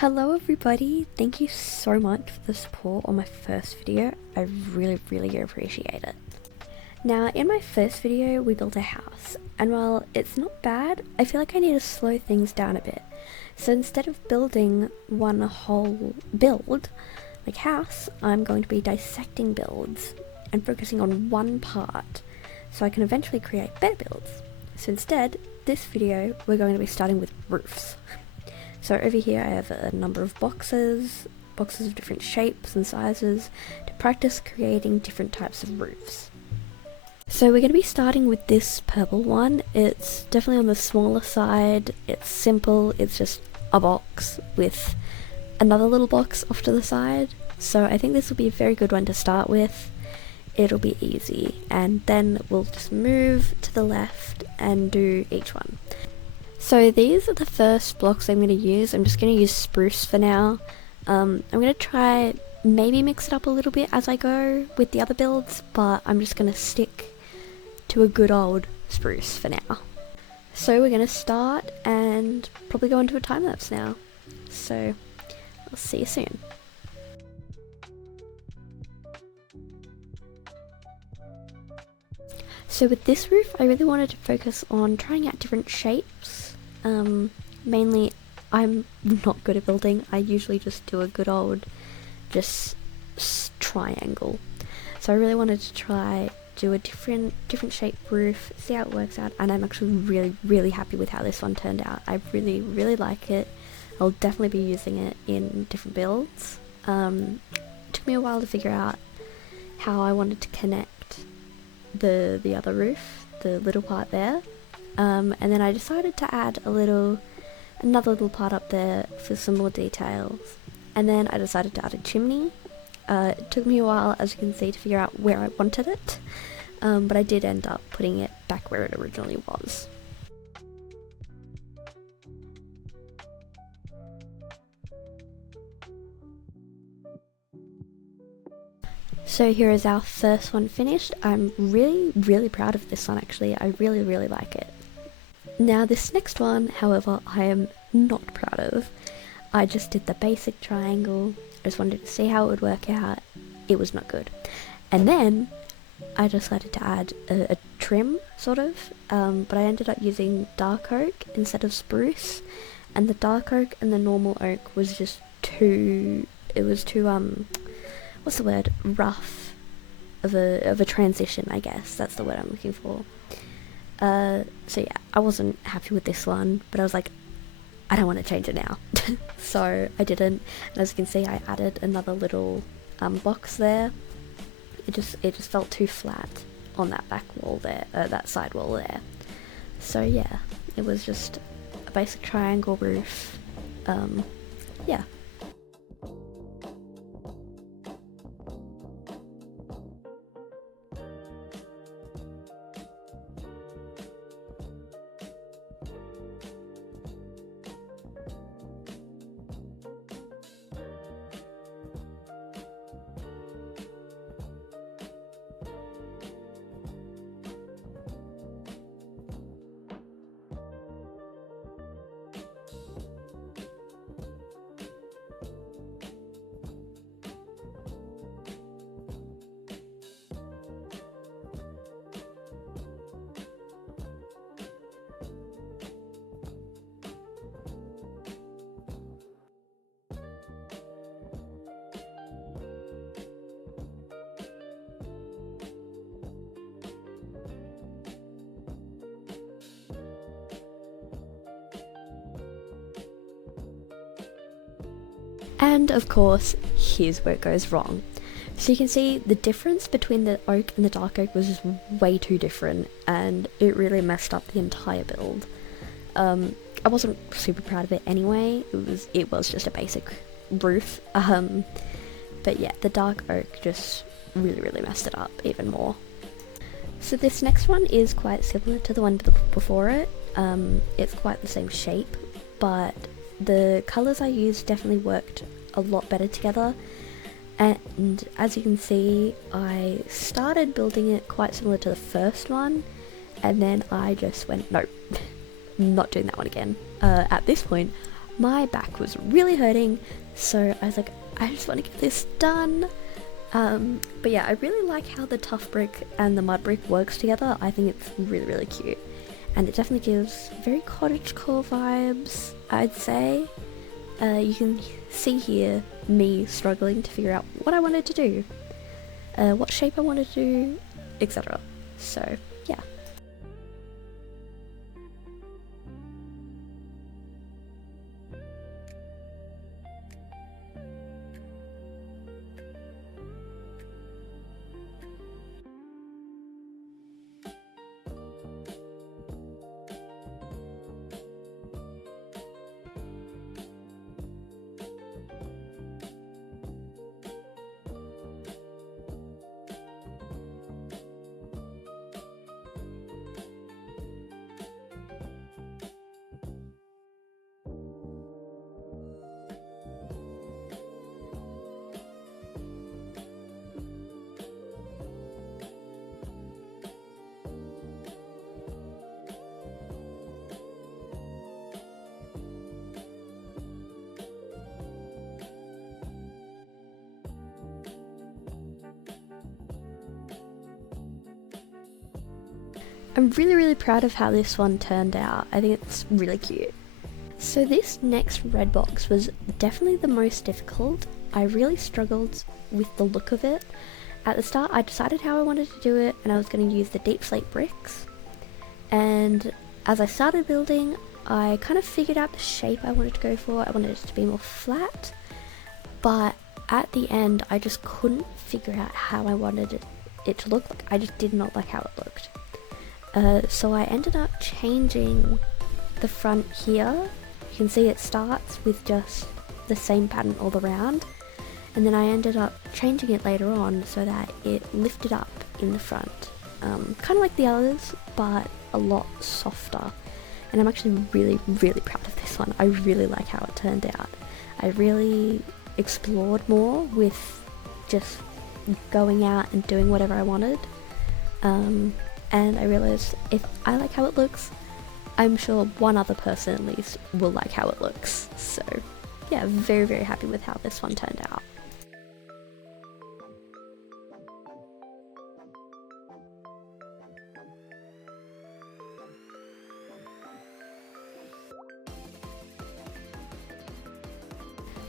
Hello everybody, thank you so much for the support on my first video. I really appreciate it. Now in my first video we built a house, and while it's not bad, I feel like I need to slow things down a bit. So instead of building one whole build, like house, I'm going to be dissecting builds and focusing on one part so I can eventually create better builds. So instead, this video we're going to be starting with roofs. So over here I have a number of boxes of different shapes and sizes to practice creating different types of roofs. So we're going to be starting with this purple one. It's definitely on the smaller side, it's simple, it's just a box with another little box off to the side. So I think this will be a very good one to start with. It'll be easy, and then we'll just move to the left and do each one. So these are the first blocks I'm going to use. I'm just going to use spruce for now. I'm going to try maybe mix it up a little bit as I go with the other builds, but I'm just going to stick to a good old spruce for now. So we're going to start and probably go into a time lapse now. So I'll see you soon. So with this roof, I really wanted to focus on trying out different shapes. Mainly, I'm not good at building. I usually just do a good old just triangle. So I really wanted to try do a different shape roof, see how it works out, and I'm actually really happy with how this one turned out. I really like it. I'll definitely be using it in different builds. Took me a while to figure out how I wanted to connect the other roof, the little part there. And then I decided to add another little part up there for some more details. And then I decided to add a chimney. It took me a while, as you can see, to figure out where I wanted it. But I did end up putting it back where it originally was. So here is our first one finished. I'm really proud of this one actually. I really like it. Now this next one, however, I am not proud of. I just did the basic triangle. I just wanted to see how it would work out. It was not good. And then I decided to add a trim, sort of, but I ended up using dark oak instead of spruce. And the dark oak and the normal oak was just too, what's the word, rough of a transition, I guess. That's the word I'm looking for. So yeah, I wasn't happy with this one, but I was like, I don't want to change it now. So I didn't, and as you can see, I added another little box there. It just felt too flat on that back wall there, that side wall there. So yeah, it was just a basic triangle roof. Yeah. And of course, here's where it goes wrong. So you can see the difference between the oak and the dark oak was just way too different, and it really messed up the entire build. I wasn't super proud of it anyway. It was just a basic roof. But yeah, the dark oak just really messed it up even more. So this next one is quite similar to the one before it. It's quite the same shape, but the colours I used definitely worked a lot better together, and as you can see, I started building it quite similar to the first one, and then I just went, nope, not doing that one again. At this point, my back was really hurting, so I was like, I just want to get this done. But yeah, I really like how the tough brick and the mud brick works together. I think it's really cute, and it definitely gives very cottagecore vibes, I'd say. You can see here me struggling to figure out what I wanted to do, what shape I wanted to do, etc. So yeah. I'm really proud of how this one turned out. I think it's really cute. So this next red box was definitely the most difficult. I really struggled with the look of it. At the start I decided how I wanted to do it, and I was going to use the deep slate bricks. And as I started building, I kind of figured out the shape I wanted to go for. I wanted it to be more flat, but at the end I just couldn't figure out how I wanted it to look. I just did not like how it looked. So I ended up changing the front here. You can see it starts with just the same pattern all around, and then I ended up changing it later on so that it lifted up in the front, kind of like the others, but a lot softer. And I'm actually really proud of this one. I really like how it turned out. I really explored more with just going out and doing whatever I wanted. And I realised if I like how it looks, I'm sure one other person at least will like how it looks. So yeah, very happy with how this one turned out.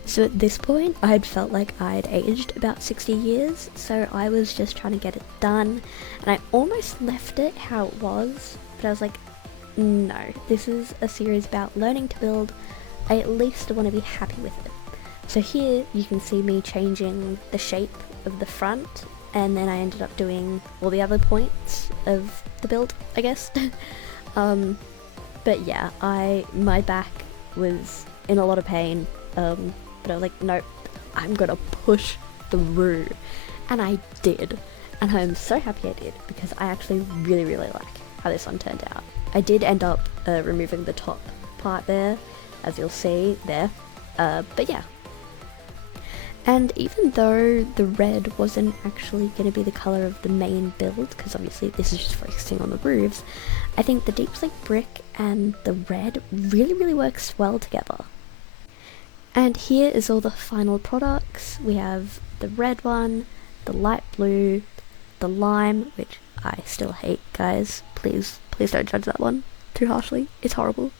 So at this point, I'd felt like I'd aged about 60 years, so I was just trying to get it done, and I almost left it how it was, but I was like, no, this is a series about learning to build. I at least want to be happy with it. So here you can see me changing the shape of the front, and then I ended up doing all the other points of the build, I guess. But yeah, my back was in a lot of pain, but I was like, nope, I'm gonna push through. And I did. And I'm so happy I did, because I actually really like how this one turned out. I did end up removing the top part there, as you'll see there. But yeah. And even though the red wasn't actually going to be the colour of the main build, because obviously this is just focusing on the roofs, I think the deep slate brick and the red really works well together. And here is all the final products. We have the red one, the light blue, the lime, which I still hate, guys. Please don't judge that one too harshly. It's horrible.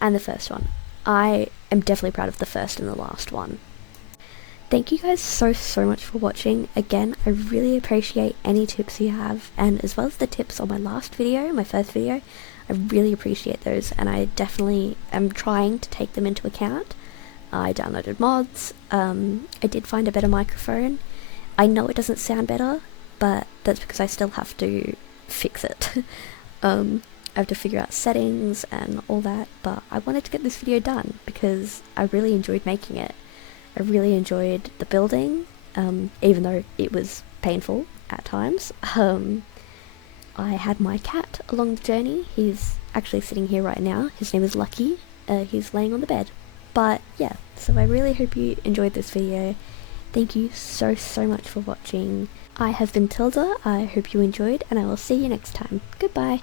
And the first one. I am definitely proud of the first and the last one. Thank you guys so much for watching. Again, I really appreciate any tips you have, and as well as the tips on my last video, my first video. I really appreciate those, and I definitely am trying to take them into account. I downloaded mods. I did find a better microphone. I know it doesn't sound better, but that's because I still have to fix it. I have to figure out settings and all that, but I wanted to get this video done because I really enjoyed making it. I really enjoyed the building, even though it was painful at times. I had my cat along the journey. He's actually sitting here right now. His name is Lucky. He's laying on the bed. But yeah, so I really hope you enjoyed this video. Thank you so much for watching. I have been Tilda. I hope you enjoyed, and I will see you next time. Goodbye.